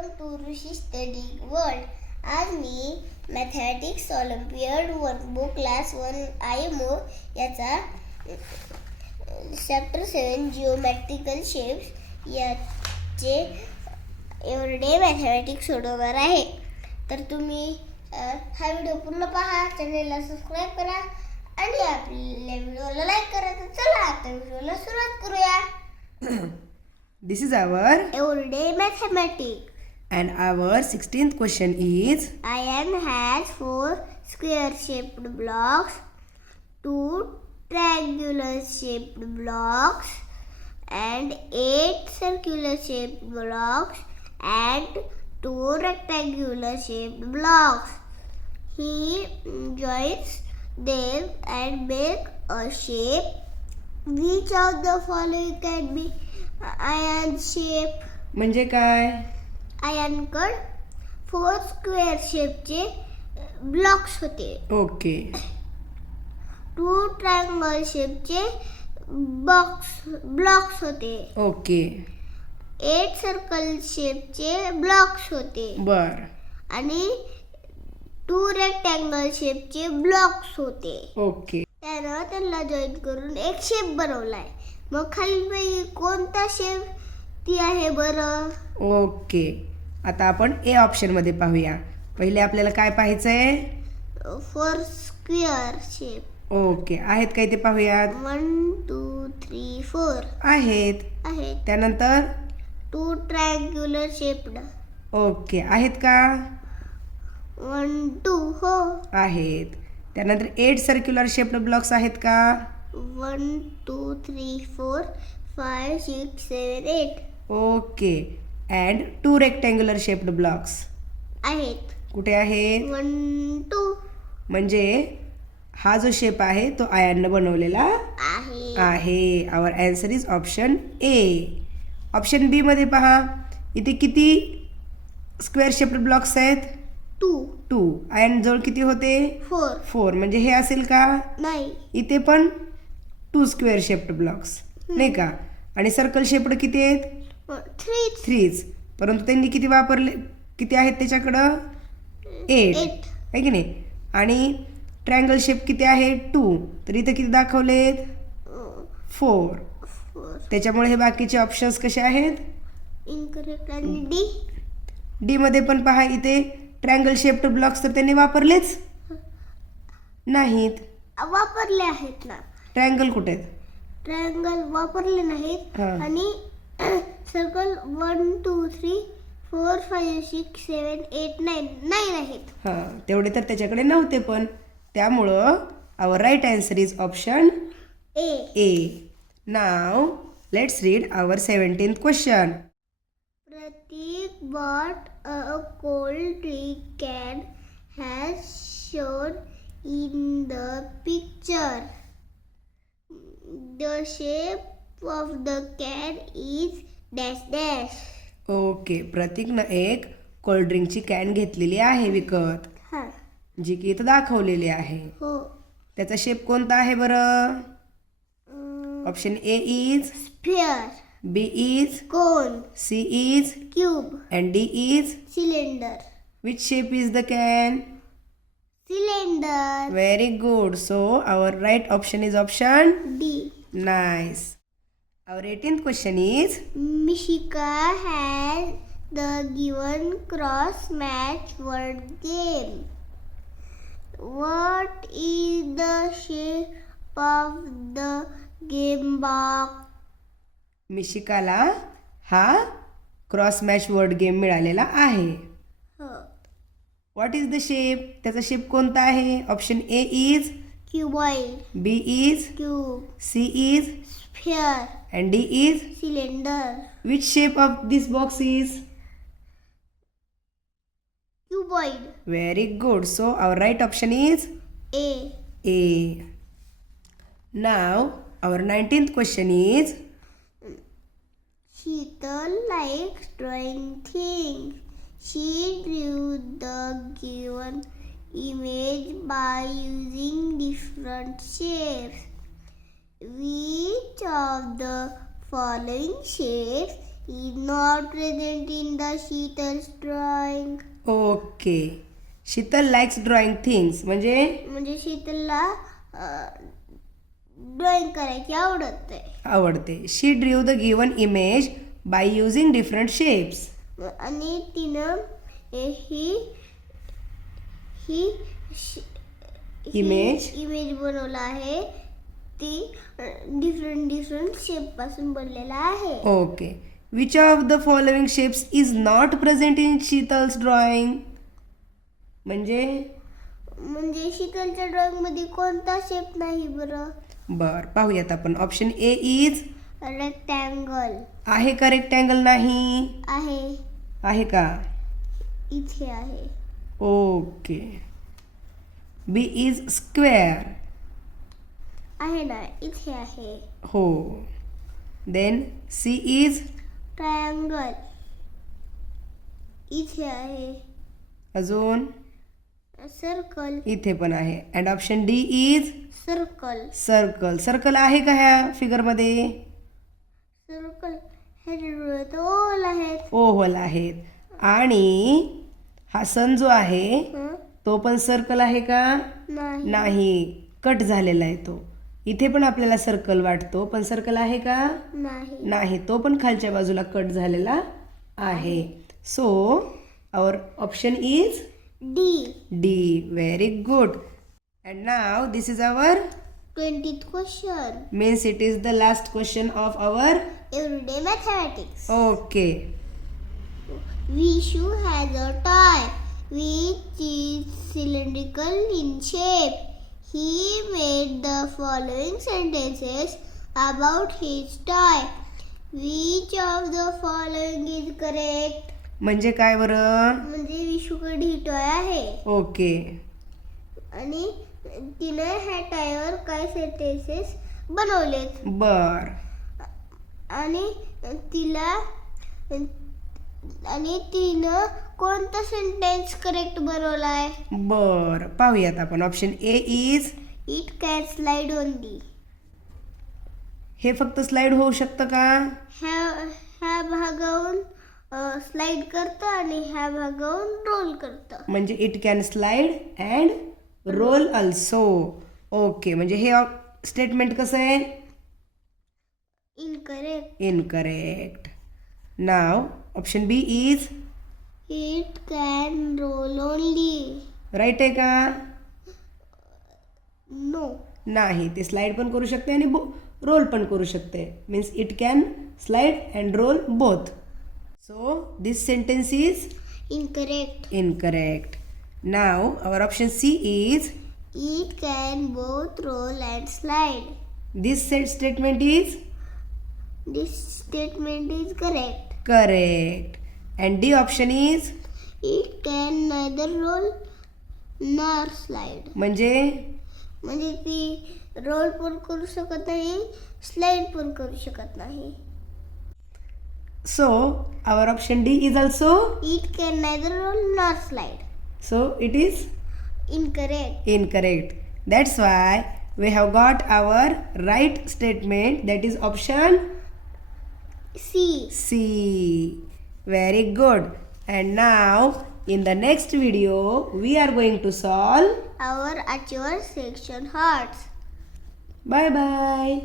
Welcome to Rishi study world. आज मी mathematics olympiad workbook class 1 IMO याचा चॅप्टर 7 जिओमेट्रिकल शेप्स याचे एवढे मॅथमॅटिक्स सोडवणार आहे. तर तुम्ही हा व्हिडिओ पूर्ण पहा, चॅनेलला सबस्क्राईब करा आणि आपल्या व्हिडिओला लाईक करा. तर चला आता व्हिडिओला सुरुवात करूया. This is our Everyday mathematics. and our 16th question is Iron has 4 square-shaped blocks, 2 triangular-shaped blocks, and 8 circular-shaped blocks, and 2 rectangular-shaped blocks. He joins them and make a shape. Which of the following can be iron shape? म्हणजे काय? आयनकड 4 square शेपचे blocks होते, okay 2 triangle शेपचे blocks होते, okay 8 circle शेपचे blocks होते बर आणि 2 rectangle शेपचे blocks होते. Okay त्यानं त्यांना जॉईन करून एक शेप बनवलाय. मग खालीलपैकी कोणता शेप ती आहे बरं? ओके आता आपण ए ऑप्शन मध्ये पाहूया. पहिले आपल्याला काय पाहायचंय? 4 स्क्वेअर शेप. ओके आहेत काय ते पाहूयात. 1 2 3 4 आहेत. त्यानंतर 2 ट्रायंग्युलर शेप्ड. ओके आहेत का? 1 2 हो आहेत. त्यानंतर 8 सर्क्युलर शेप्ड ब्लॉक्स आहेत का? 1 2 3 4 5 6 7 8 okay and 2 rectangular shaped blocks आहेत. कुठे आहेत? 1 2 म्हणजे हा जो शेप आहे तो आयननं बनवलेला आहे. आहे. Our answer is option A. Option B मध्ये पहा, इथे किती स्क्वेअर शेप्ड ब्लॉक्स आहेत? 2. आयन जवळ किती होते? 4. म्हणजे हे असेल का? नाही. इथे पण 2 स्क्वेअर शेप्ड ब्लॉक्स नाही का? आणि सर्कल शेप्ड किती आहेत? 3. परंतु त्यांनी किती वापरले, किती आहेत त्याच्याकडं? 8 आहे की नाही? आणि ट्रायंगल शेप किती आहे? 2. तर इथे किती दाखवलेत? 4. त्याच्यामुळे हे बाकीचे ऑप्शन्स कसे आहेत? इनकरेक्ट. आणि डी मध्ये पण पहा, इथे ट्रायंगल शेप्ड ब्लॉक्स तर त्यांनी वापरलेच नाहीत. वापरले आहेत ना. ट्रायंगल कुठे आहेत? ट्रायंगल वापरले नाहीत. हा. आणि सर्कल 1 2 3 4 5 6 7 8 9 9 आहेत. हां तेवढे तर त्याच्याकडे नव्हते. पण त्यामुळं our right answer is option A. Now let's read our 17th question. Pratik bought a cold drink can has shown in the picture. The shape of the can is dash dash. Okay प्रतीकनं एक कोल्ड्रिंकची can घेतलेली आहे विकत, हा जी की इथं दाखवलेली आहे. हो. त्याचा शेप कोणता आहे बरं? Option A is, Sphere. B is, Cone. C is Cube. And D is. Cylinder. Which shape is the can? Cylinder. Very good. So our right option is option D. nice. Our 18th question is Mishika has the given cross match word game. What is the shape of the game box? मिशिकाला हा cross match word game मिळालेला आहे. What is the shape? त्याचा shape कोणता आहे? Option A is, Cuboid. B is, Cube. C is Sphere. And D is. Cylinder. Which shape of this box is? Cuboid. Very good. So our right option is A. A. Now our 19th question is Sheetal likes drawing things. She drew the given image by using different shapes. Which of the following shapes is not present in the Sheetal's drawing. Okay. Sheetal likes drawing things म्हणजे शीतलला drawing करायची आवडते. आवडते. She drew the given image by using different shapes. आणि तिनं ही image बनवला आहे. ती डिफरंट शेप पासून बनलेला आहे. Okay. Which of the following shapes is not present in Sheetal's drawing. म्हणजे शीतलच्या ड्रॉइंग मध्ये कोणता शेप नाही बरं. पाहूयात आपण. Option A is rectangle. आहे का रेक्टँगल? नाही. आहे का? इथे आहे. ओके. B is square. आहे ना, इथे आहे. हो. Then C is triangle. इथे आहे. अजून सर्कल. इथे पण आहे. And option D is circle. Circle आहे का ह्या फिगर मध्ये? सर्कल हे ओल आहेत. ओव्हल आहेत. आणि हा सन जो आहे तो पण सर्कल आहे का? नाही. कट झालेला आहे तो. इथे पण आपल्याला सर्कल वाटतो, पण सर्कल आहे का? नाही. तो पण खालच्या बाजूला कट झालेला आहे. So our option is D. Very good. And now this is our 20th question. Means it is the last question of our Everyday mathematics. ओके. Vishu has a toy which is cylindrical in shape. He made the following sentences about his toy. Which of the following is correct? म्हणजे काय बरं? म्हणजे विशूकडे ही toy आहे. Okay. आणि तिने ह्या टॉयवर काय सेंटेन्सेस बनवलेत. आणि तिनं कोणता सेंटेन्स करेक्ट बनवलाय. पाहूयात आपण. Option A is it can slide only. हे फक्त स्लाइड होऊ शकतं का? ह्या भागावरून स्लाइड करतं आणि ह्या भागावरून रोल करतं. म्हणजे it can slide and roll also. Okay. म्हणजे हे स्टेटमेंट कसं आहे? Incorrect. Now option B is it can roll only. Right आहे का? नो. नाही. ते स्लाइड पण करू शकते आणि रोल पण करू शकते. Means it can slide and roll both. So this sentence is incorrect. Now our option C is it can both roll and slide. This statement is correct. And D option is it can neither roll nor slide. म्हणजे ती role पण करू शकत नाही, slide पण करू शकत नाही. So our option D is also it can neither roll nor slide. So it is incorrect. That's why we have got our right statement, that is option C. Very good. And now in the next video we are going to solve our achiever section hearts. Bye bye.